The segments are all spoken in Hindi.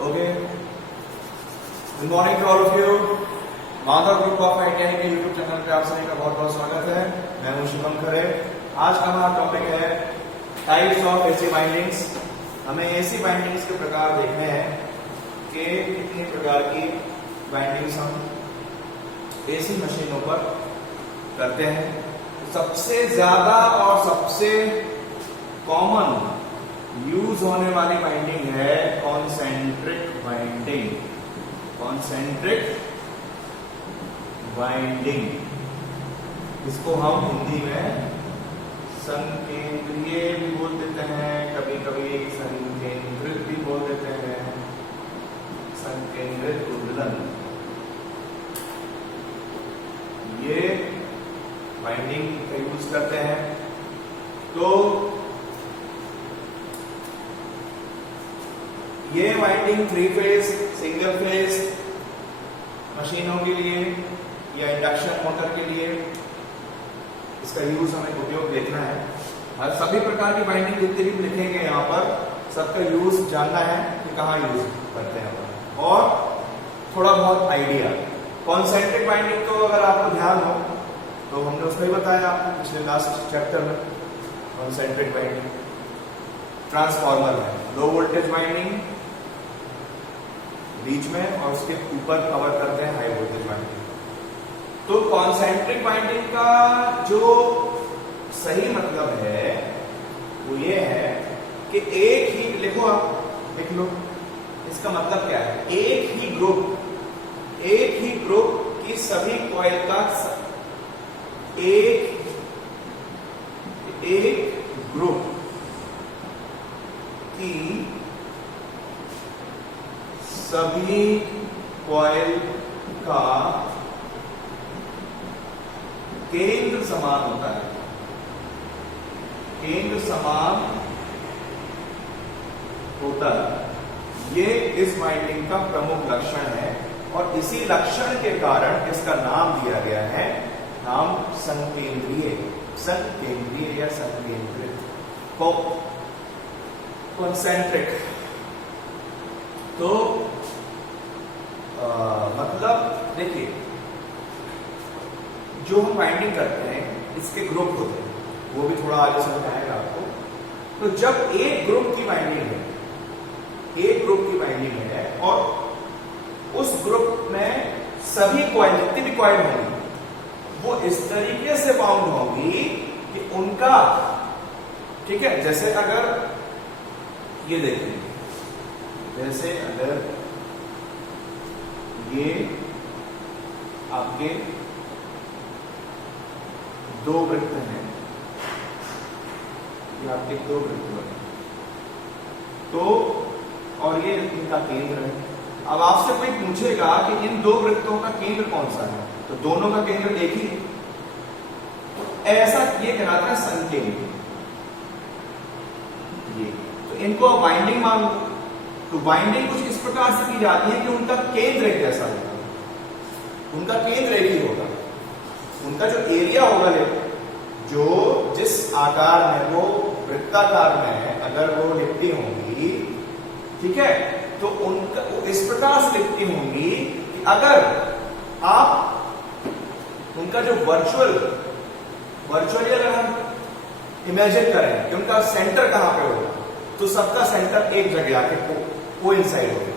Okay, good morning to all of you. Madhav group of ITI के यूट्यूब चैनल पे आप सभी का बहुत बहुत स्वागत है। मैं हूं शुभम खरे। आज का हमारा टॉपिक है टाइप्स ऑफ एसी बाइंडिंग्स। हमें एसी बाइंडिंग्स के प्रकार देखने हैं कि कितनी प्रकार की बाइंडिंग्स हम एसी मशीनों पर करते हैं। सबसे ज्यादा और सबसे कॉमन यूज होने वाली बाइंडिंग है कॉन्सेंट्रिक बाइंडिंग। कॉन्सेंट्रिक बाइंडिंग, इसको हम हिंदी में संकेंद्रीय भी बोल देते हैं, कभी कभी संकेंद्रित भी बोल देते हैं, संकेंद्रित उद्दलन। ये बाइंडिंग का यूज करते हैं। तो ये बाइंडिंग 3 फेज, सिंगल फेज मशीनों के लिए या इंडक्शन मोटर के लिए इसका यूज हमें उपयोग देखना है। हर सभी प्रकार की बाइंडिंग जितने भी लिखेंगे यहाँ पर सबका यूज जानना है कि कहाँ यूज करते हैं और थोड़ा बहुत आइडिया। कॉन्सेंट्रिक बाइंडिंग तो अगर आपको ध्यान हो तो हमने उसमें ही बताया आपको पिछले लास्ट चैप्टर में। कॉन्सेंट्रिक बाइंडिंग ट्रांसफार्मर है, लो वोल्टेज बाइंडिंग बीच में और उसके ऊपर कवर करते हैं हाई वोल्टेज बाइंडिंग। तो कॉन्सेंट्रिक बाइंडिंग का जो सही मतलब है वो ये है कि एक ही, लिखो आप लिख लो, इसका मतलब क्या है? एक ही ग्रुप की सभी कॉइल का एक ग्रुप की सभी कॉइल का केंद्र समान होता है। केंद्र समान होता है, ये इस बाइंडिंग का प्रमुख लक्षण है और इसी लक्षण के कारण इसका नाम दिया गया है, नाम संकेंद्रीय, संकेंद्रीय या संकेंद्रित, कॉन्सेंट्रिक। तो मतलब देखिए, जो हम बाइंडिंग करते हैं इसके ग्रुप होते हैं, वो भी थोड़ा आगे समझ आएगा आपको। तो जब एक ग्रुप की बाइंडिंग है और उस ग्रुप में सभी कॉइल, जितनी भी कॉइल होंगी, वो इस तरीके से बाउंड होंगी कि उनका, ठीक है, जैसे अगर ये देखिए, जैसे अगर ये आपके दो वृत्त हैं, ये आपके दो वृत्त बने, तो और ये इनका केंद्र है। अब आपसे कोई पूछेगा कि इन दो वृत्तों का केंद्र कौन सा है, तो दोनों का केंद्र एक ही है, तो ऐसा ये कहलाता है संकेंद्र। ये तो इनको बाइंडिंग मान लो। तो बाइंडिंग कुछ इस प्रकार से की जाती है कि उनका केंद्र एक जैसा होगा, उनका केंद्र एक ही होगा, उनका जो एरिया होगा, जो जिस आकार में वो वृत्ताकार में है, अगर वो लिपटी होंगी, ठीक है, तो उनका इस प्रकार से लिपटी होंगी कि अगर आप उनका जो वर्चुअली अगर हम इमेजिन करें कि उनका सेंटर कहां पे होगा, तो सबका सेंटर एक जगह आके कोइंसाइड हो गया,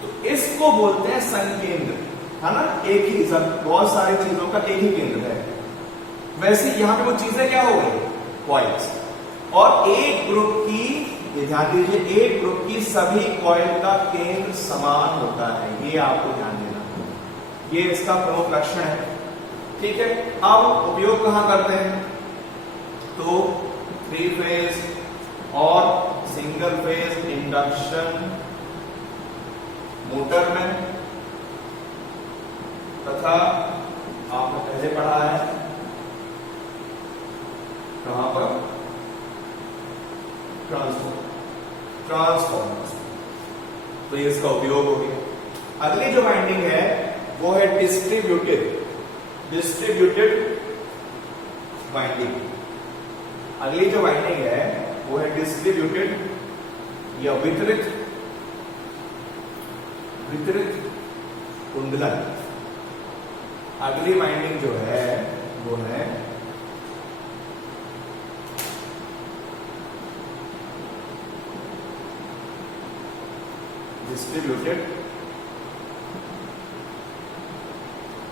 तो इसको बोलते हैं संकेंद्र, है ना। एक ही, सब बहुत सारी चीजों का एक ही केंद्र है। वैसे यहां पे वो चीजें क्या हो गई? कॉइल्स। और एक ग्रुप की, ये ध्यान दीजिए, एक ग्रुप की सभी कॉइल का केंद्र समान होता है, ये आपको ध्यान देना, ये इसका प्रमुख लक्षण है। ठीक है, अब उपयोग कहां करते हैं? तो 3 फेज और सिंगल फेज इंडक्शन मोटर में, तथा आपने पहले पढ़ा है कहां पर? ट्रांसफॉर्मर्स। तो ये इसका उपयोग हो गया। अगली जो बाइंडिंग है वो है डिस्ट्रीब्यूटेड बाइंडिंग। अगली जो बाइंडिंग है वो है डिस्ट्रीब्यूटेड या वितरित वितरित कुंडलन। अगली वाइंडिंग जो है वो है डिस्ट्रीब्यूटेड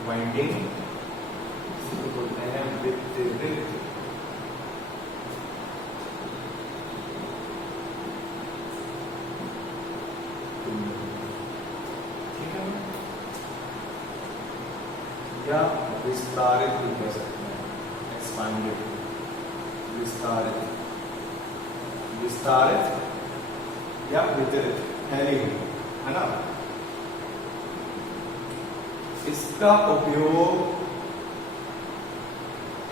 वाइंडिंग, इसको बोलते हैं वितरित या विस्तारित भी कह सकते हैं, एक्सपांडेड, विस्तारित, विस्तारित या वितरित, फैली हुई, है ना। इसका उपयोग,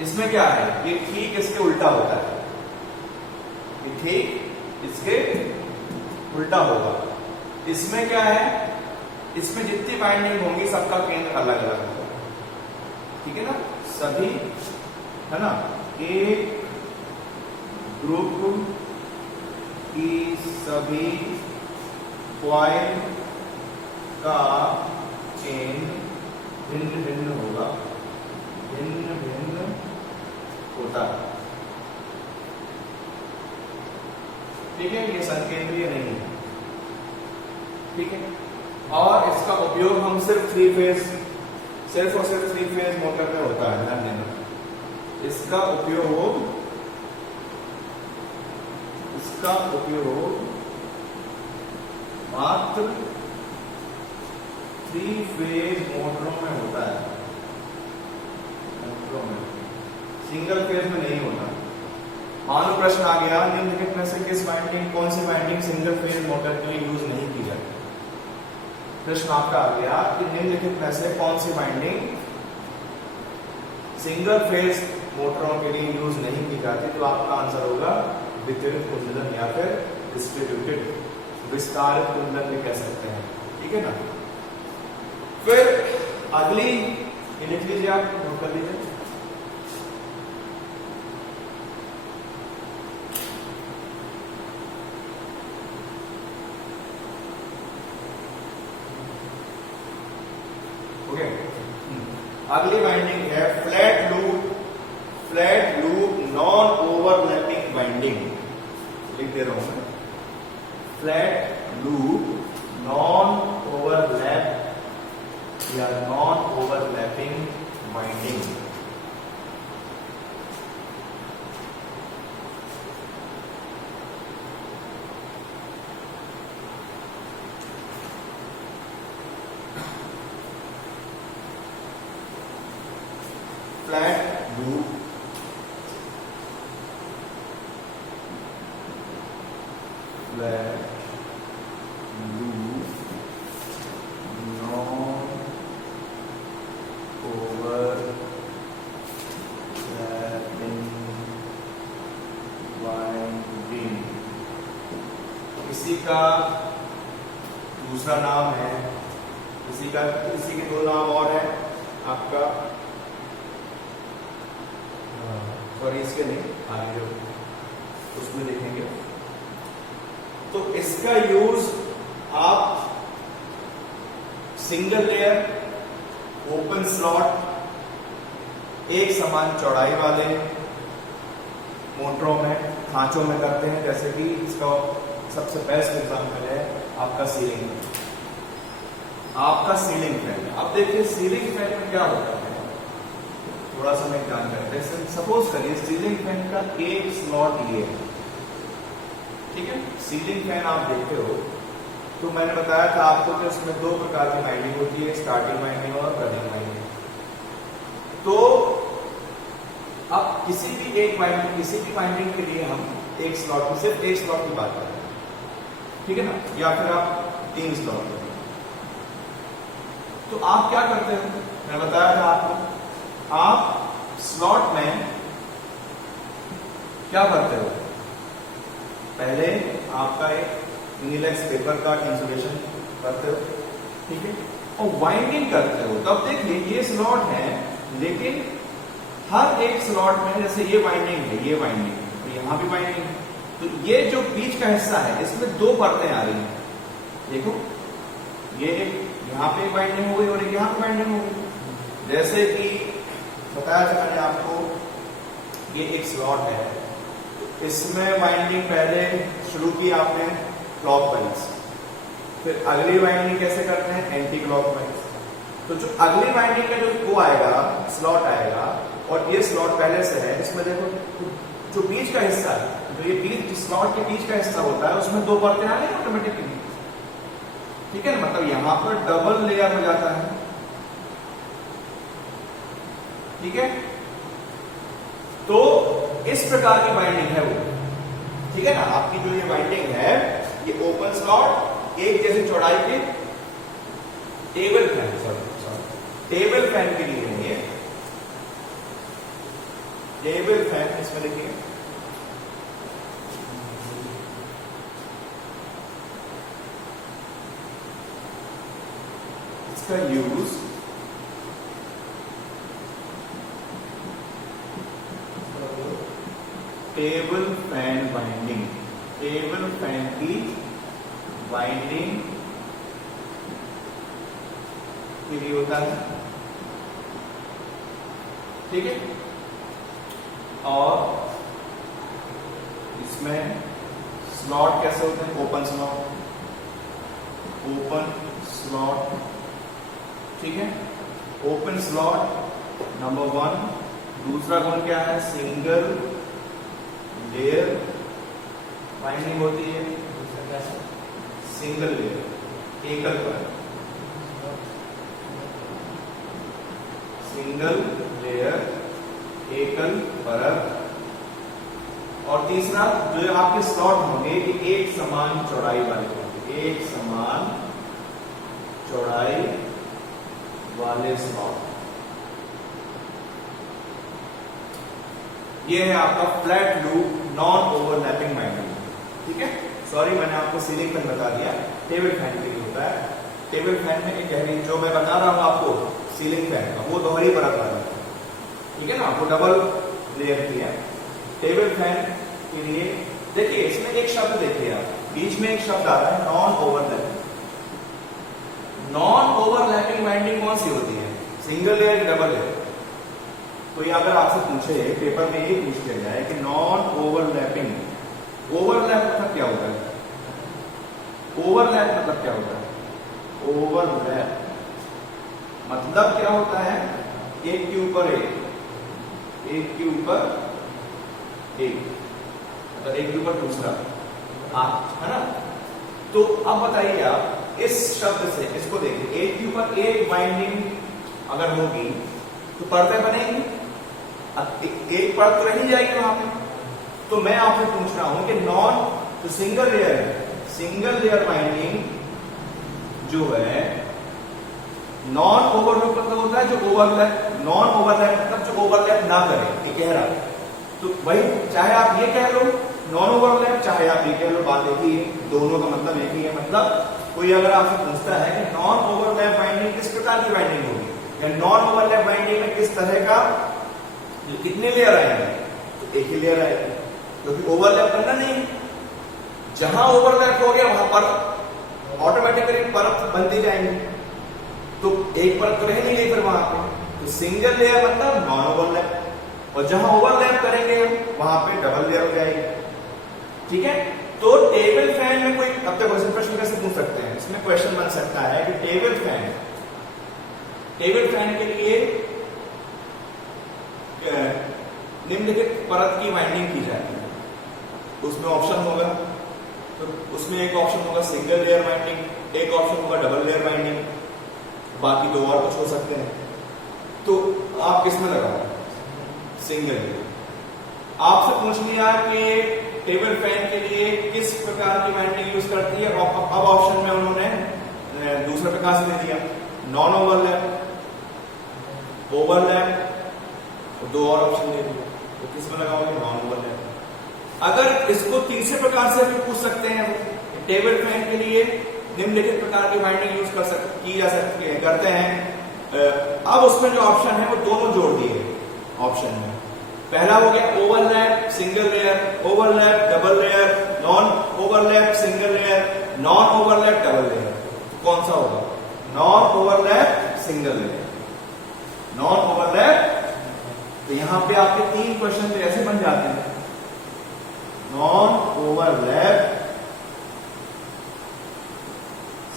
इसमें क्या है, ये ठीक इसके उल्टा होता है, ये ठीक इसके उल्टा होगा। इसमें क्या है, इसमें जितनी बाइंडिंग होंगी सबका केंद्र अलग अलग होगा, ठीक है ना। सभी, है ना, एक ग्रुप की सभी कॉइल का केंद्र भिन्न भिन्न होगा, भिन्न भिन्न होता है, ठीक है। ये संकेंद्रीय नहीं है, ठीक है। और इसका उपयोग हम सिर्फ थ्री फेज, सिर्फ और सिर्फ थ्री फेज मोटर में होता है, ध्यान देना। इसका उपयोग मात्र थ्री फेज मोटरों में होता है, मोटरों में, सिंगल फेज में नहीं होता। मानो प्रश्न आ गया, निम्नलिखित में से किस वाइंडिंग, कौन C winding single phase motor के लिए यूज नहीं की जाती। प्रश्न आपका आ गया कि निम्नलिखित में से कौन सी वाइंडिंग सिंगल फेज मोटरों के लिए यूज नहीं की जाती, तो आपका आंसर होगा वितरित कुंडलन या फिर डिस्ट्रीब्यूटेड, विस्तारित कुंडलन भी कह सकते हैं, ठीक है ना। फिर अगली लिख लीजिए, आप नोट कर लीजिए। ओके, अगली वाइंडिंग है flat loop non overlapping winding. लिख दे रहा हूं मैं, फ्लैट लूप नॉन ओवरलैप या non overlapping winding. Flat loop non overlapping winding. किसी का दूसरा नाम है, किसी के दो नाम और है आपका, सॉरी इसके नहीं, आगे जो उसमें देखेंगे। तो इसका यूज आप सिंगल लेयर, ओपन स्लॉट, एक समान चौड़ाई वाले मोटरों में, खांचों में करते हैं। जैसे कि इसका सबसे बेस्ट एग्जांपल है आपका सीलिंग फैन। अब देखिए सीलिंग फैन में क्या होता है, थोड़ा सा मैं ध्यान करते हैं। सपोज करिए सीलिंग फैन का एक स्लॉट ये है, ठीक है। सीलिंग फैन आप देखते हो तो मैंने बताया था आपको कि उसमें दो प्रकार की वाइंडिंग होती है, स्टार्टिंग वाइंडिंग और रनिंग वाइंडिंग। तो अब किसी भी वाइंडिंग के लिए हम एक स्लॉट में, सिर्फ एक स्लॉट की बात करें, ठीक है ना, या फिर आप 3 स्लॉट। तो आप क्या करते हो, मैंने बताया था आपको, आप स्लॉट में क्या करते हो, पहले आपका एक इनिलेक्स पेपर का इंसुलेशन करते हो, ठीक है, और वाइंडिंग करते हो। तब देखिए ये स्लॉट है, लेकिन हर एक स्लॉट में जैसे ये वाइंडिंग है, ये वाइंडिंग है, तो यहां भी वाइंडिंग है, तो ये जो बीच का हिस्सा है इसमें 2 परतें आ रही हैं, देखो ये यहाँ पे एक बाइंडिंग हो गई और एक यहाँ पे बाइंडिंग हो गई। जैसे कि बताया था मैंने आपको, ये एक स्लॉट है, इसमें बाइंडिंग पहले शुरू की आपने क्लॉकवाइज, फिर अगली बाइंडिंग कैसे करते हैं, एंटी क्लॉकवाइज। तो जो अगली बाइंडिंग में जो वो आएगा, स्लॉट आएगा, और ये स्लॉट पहले से है, इसमें देखो जो बीच का हिस्सा है, जो ये बीच स्लॉट के बीच का हिस्सा होता है, उसमें दो परतें आ गई ऑटोमेटिकली, ठीक है ना। मतलब यहां पर डबल लेयर हो जाता है, ठीक है। तो इस प्रकार की बाइंडिंग है वो, ठीक है ना। आपकी जो ये बाइंडिंग है, ये ओपन स्लॉट एक जैसी चौड़ाई के टेबल फैन, टेबल फैन के लिए है ये, टेबल फैन, इसमें देखिए इसका use table fan binding, table fan की बाइंडिंग के लिए होता है, ठीक है। और इसमें स्लॉट कैसे होते हैं, ओपन स्लॉट, ओपन स्लॉट, ठीक है। Open slot number 1। दूसरा गुण क्या है, सिंगल लेयर बाइंडिंग होती है, सिंगल लेयर, एकल परत, सिंगल लेयर एकल परत। और तीसरा जो आपके स्लॉट होंगे कि एक समान चौड़ाई वाले होंगे, एक समान चौड़ाई वाले स्लॉट। ये है आपका flat loop non overlapping binding, ठीक है। सॉरी मैंने आपको सीलिंग फैन बता दिया, टेबल फैन के लिए होता है। टेबल फैन में एक गहरी, जो मैं बता रहा हूं आपको सीलिंग फैन का, वो दोहरी परत वाला है, ठीक है ना, वो डबल लेयर की है। टेबल फैन के लिए देखिए, इसमें एक शब्द देखिए आप, बीच में एक शब्द आ रहा है non overlapping. Non overlapping binding कौन सी होती है, सिंगल लेयर की डबल लेयर। तो ये अगर आपसे पूछे, पेपर में ये पूछ लिया जाए कि नॉन ओवरलैपिंग, ओवरलैप मतलब क्या होता है, ओवरलैप मतलब क्या होता है, ओवरलैप मतलब क्या होता है, एक के ऊपर एक, एक के ऊपर एक, मतलब एक के ऊपर दूसरा, है ना। तो अब बताइए आप इस शब्द से, इसको देखिए, एक के ऊपर एक बाइंडिंग अगर होगी तो परतें बनेंगी, एक परत तो रह जाएगी वहां पे। तो मैं आपसे पूछ रहा हूं कि नॉन, जो सिंगल लेयर है, सिंगल लेयर बाइंडिंग जो है, नॉन ओवरलैप मतलब होता है जो ओवरलैप, नॉन ओवरलैप मतलब जो ओवरलैप ना करे, ये कह रहा है। तो वही, चाहे आप ये कह लो नॉन ओवरलैप, चाहे आप ये कह लो, बात एक ही है, दोनों का मतलब एक ही है। मतलब कोई अगर आपसे पूछता है कि नॉन ओवरलैप बाइंडिंग किस प्रकार की बाइंडिंग होगी, या नॉन ओवरलैप बाइंडिंग में किस तरह का, कितने लेयर आएंगे, तो एक ही लेयर आएगी, क्योंकि ओवरलैप करना नहीं है। जहां ओवरलैप हो गया वहां पर ऑटोमेटिकली परत बनती जाएंगी, तो एक परत तो रह नहीं गई फिर वहां पे। तो सिंगल लेयर मतलब नॉन ओवरलैप, और जहां ओवरलैप करेंगे वहां पे डबल लेयर हो जाएगी, ठीक है। तो टेबल फैन में कोई, अब तक प्रश्न कैसे पूछ सकते हैं, इसमें क्वेश्चन बन सकता है कि टेबल फैन, टेबल फैन के लिए निम्नलिखित परत की बाइंडिंग की जाती है, उसमें ऑप्शन होगा, तो उसमें एक ऑप्शन होगा सिंगल लेयर बाइंडिंग, एक ऑप्शन होगा डबल लेयर बाइंडिंग, बाकी दो और कुछ हो सकते हैं। तो आप किस में लगाओगे, सिंगल लेयर। आपसे पूछ लिया कि टेबल फैन के लिए किस प्रकार की बाइंडिंग यूज करती है, अब ऑप्शन में उन्होंने दूसरे प्रकार से दे दिया, नॉन ओवरलैप, ओवरलैप, और दो और ऑप्शन दे दिए, तो किस में लगाओगे, नॉन ओवरलैप। अगर इसको तीसरे प्रकार से भी पूछ सकते हैं, टेबल फैन के लिए निम्नलिखित प्रकार की बाइंडिंग यूज की जा सकती है, करते हैं। अब उसमें जो ऑप्शन है वो दोनों जोड़ दिए ऑप्शन में। पहला हो गया overlap single layer, overlap double layer, non overlap single layer, non overlap double layer. कौन कौन सा होगा? Non overlap single layer, non overlap. तो यहां पे आपके 3 क्वेश्चन तो ऐसे बन जाते हैं, नॉन ओवरलैप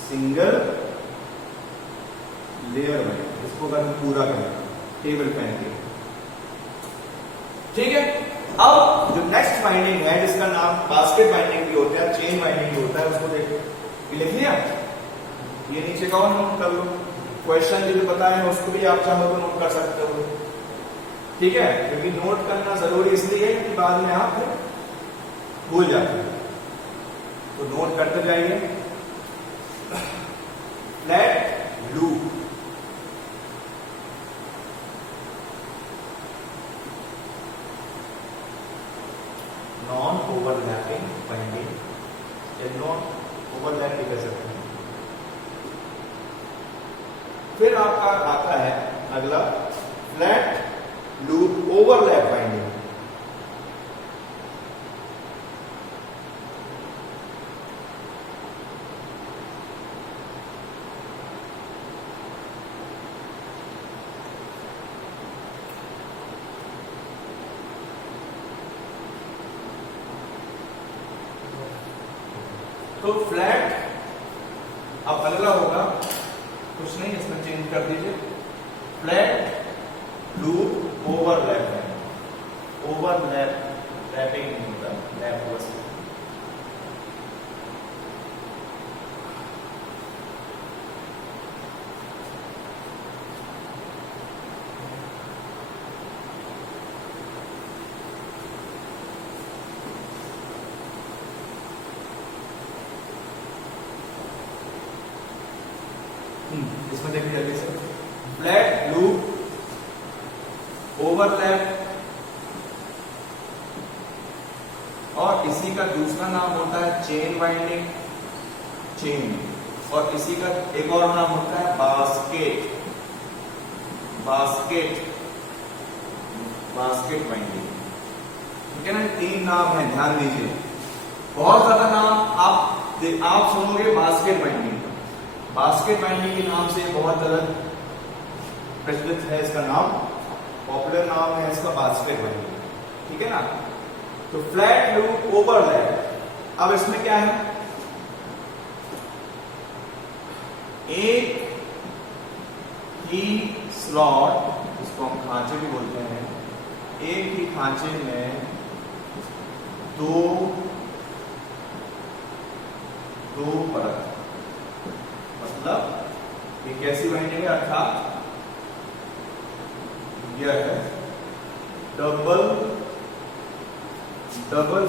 सिंगल लेयर में, इसको अगर हम पूरा करें टेबल पेन के, ठीक है। अब जो नेक्स्ट बाइंडिंग है जिसका नाम बास्केट बाइंडिंग भी होता है, चेन बाइंडिंग भी होता है, उसको देखो, ये लिख लिया, ये नीचे का और नोट कर लो, क्वेश्चन जो बताए हैं उसको भी आप चाहो तो नोट कर सकते हो, ठीक है, क्योंकि नोट करना जरूरी इसलिए है कि बाद में आप भूल जाते हैं, तो नोट करते जाइए। Flat loop, non overlapping binding, non overlap भी कर सकते हैं। फिर आपका आता है अगला फ्लैट लूप ओवरलैप बाइंडिंग। तो फ्लैट अब अगला होगा, कुछ नहीं इसमें चेंज कर दीजिए, फ्लैट लूप ओवरलैप है, ओवरलैप लैपिंग नहीं होता, लैप बस। इसमें देखिए जल्दी से, फ्लैट लूप ओवरलैप, और इसी का दूसरा नाम होता है चेन बाइंडिंग, चेन, और इसी का एक और नाम होता है बास्केट, बास्केट, बास्केट बाइंडिंग, ठीक है ना। 3 नाम है, ध्यान दीजिए, बहुत ज्यादा नाम आप सुनोगे बास्केट बाइंडिंग, बास्केट बाइंडिंग के नाम से बहुत अलग प्रचलित है, इसका नाम पॉपुलर नाम है इसका बास्केट बाइंडिंग, ठीक है ना। तो फ्लैट लूप ओवरलैप, अब इसमें क्या है, एक ही स्लॉट, इसको हम खांचे भी बोलते हैं, एक ही खांचे में दो परत, मतलब ये कैसी बाइंडिंग है, अर्थात यह है डबल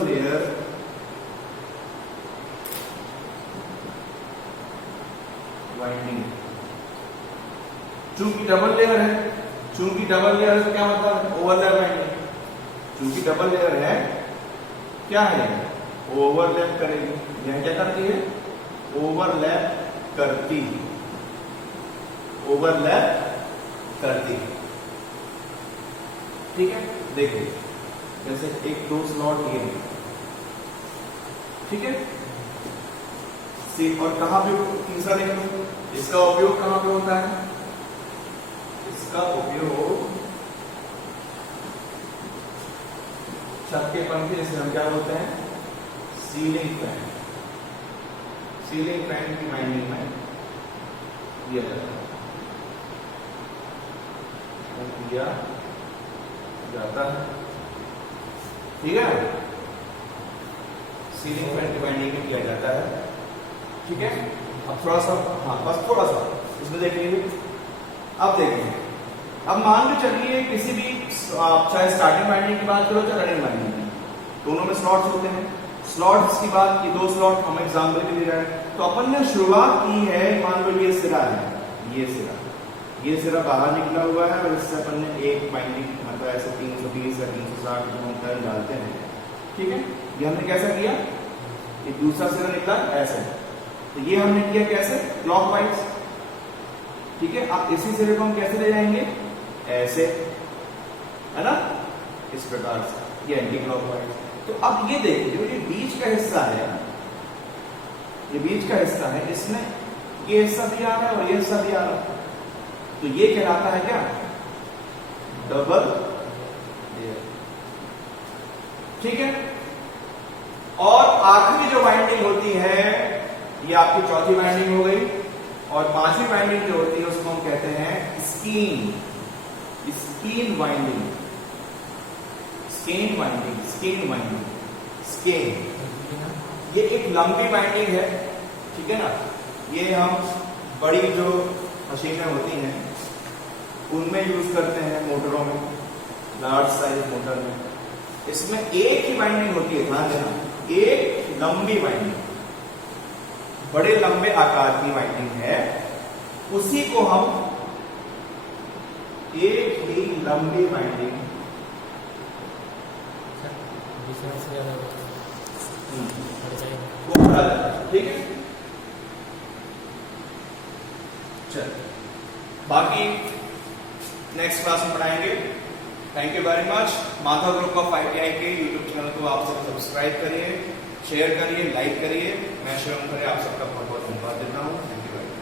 लेयर बाइंडिंग। चूंकि डबल लेयर है, चूंकि डबल लेयर है क्या मतलब है, ओवरलैप बाइंडिंग, चूंकि डबल लेयर है क्या है, ओवरलैप करेगी, यह क्या करती है, ओवरलैप करती, ओवरलैप करती, ठीक है। देखिए जैसे 1-2 स्लॉट ये है, ठीक है, और कहां पे तीसरा देखो, इसका उपयोग कहां पे होता है, इसका उपयोग छत के पंखे, जैसे हम क्या बोलते हैं, सीलिंग फैन, सीलिंग फैन की बाइंडिंग में दिया जाता है, ठीक है, सीलिंग फैन की बाइंडिंग में किया जाता है, ठीक है। अब थोड़ा सा, हाँ बस थोड़ा सा इसमें देख लीजिए। अब देखिए, अब मान के चलिए किसी भी, चाहे स्टार्टिंग बाइंडिंग की बात करो चाहे रनिंग बाइंडिंग, दोनों में स्लॉट्स होते हैं, स्लॉट्स की बात, ये 2 स्लॉट हम एग्जाम्पल के लिए रहे हैं, तो अपन ने शुरुआत की है, मान लो ये सिरा है, ये सिरा बाहर निकला हुआ है, और इससे अपन ने एक बाइंडिंग, मतलब ऐसे 330 या 360 जो हम टर्न डालते हैं, ठीक है, ये हमने कैसा किया, ये दूसरा सिरा निकला ऐसे, तो ये हमने किया कैसे, क्लॉकवाइज, ठीक है। अब इसी सिरे को हम कैसे ले जाएंगे, ऐसे, है ना, इस प्रकार से, ये एंटी क्लॉकवाइज। तो अब ये देखिए, जो ये बीच का हिस्सा है, ये बीच का हिस्सा है, इसमें ये हिस्सा भी आ रहा है और ये हिस्सा भी आ रहा है, तो ये कहलाता है क्या, डबल लेयर। ठीक है। और आखिरी जो वाइंडिंग होती है ये आपकी चौथी वाइंडिंग हो गई, और पांचवी वाइंडिंग जो होती है उसको हम कहते हैं skin, skin winding, scan winding, scan winding, scan. ये एक लंबी वाइंडिंग है, ठीक है ना। ये हम बड़ी जो मशीनें होती हैं उनमें यूज करते हैं, मोटरों में, लार्ज साइज मोटर में। इसमें एक ही वाइंडिंग होती है, ध्यान देना, एक लंबी वाइंडिंग, बड़े लंबे आकार की वाइंडिंग है, उसी को हम एक ही लंबी वाइंडिंग, वो बड़ा जाता है। ठीक है। चल बाकी नेक्स्ट क्लास में पढ़ाएंगे। Thank you very much. Madhav group of ITI के यूट्यूब चैनल को आप सब सब्सक्राइब करिए, शेयर करिए, लाइक करिए। मैं शिवम खरे आप सबका बहुत बहुत धन्यवाद देता हूँ। Thank you very much.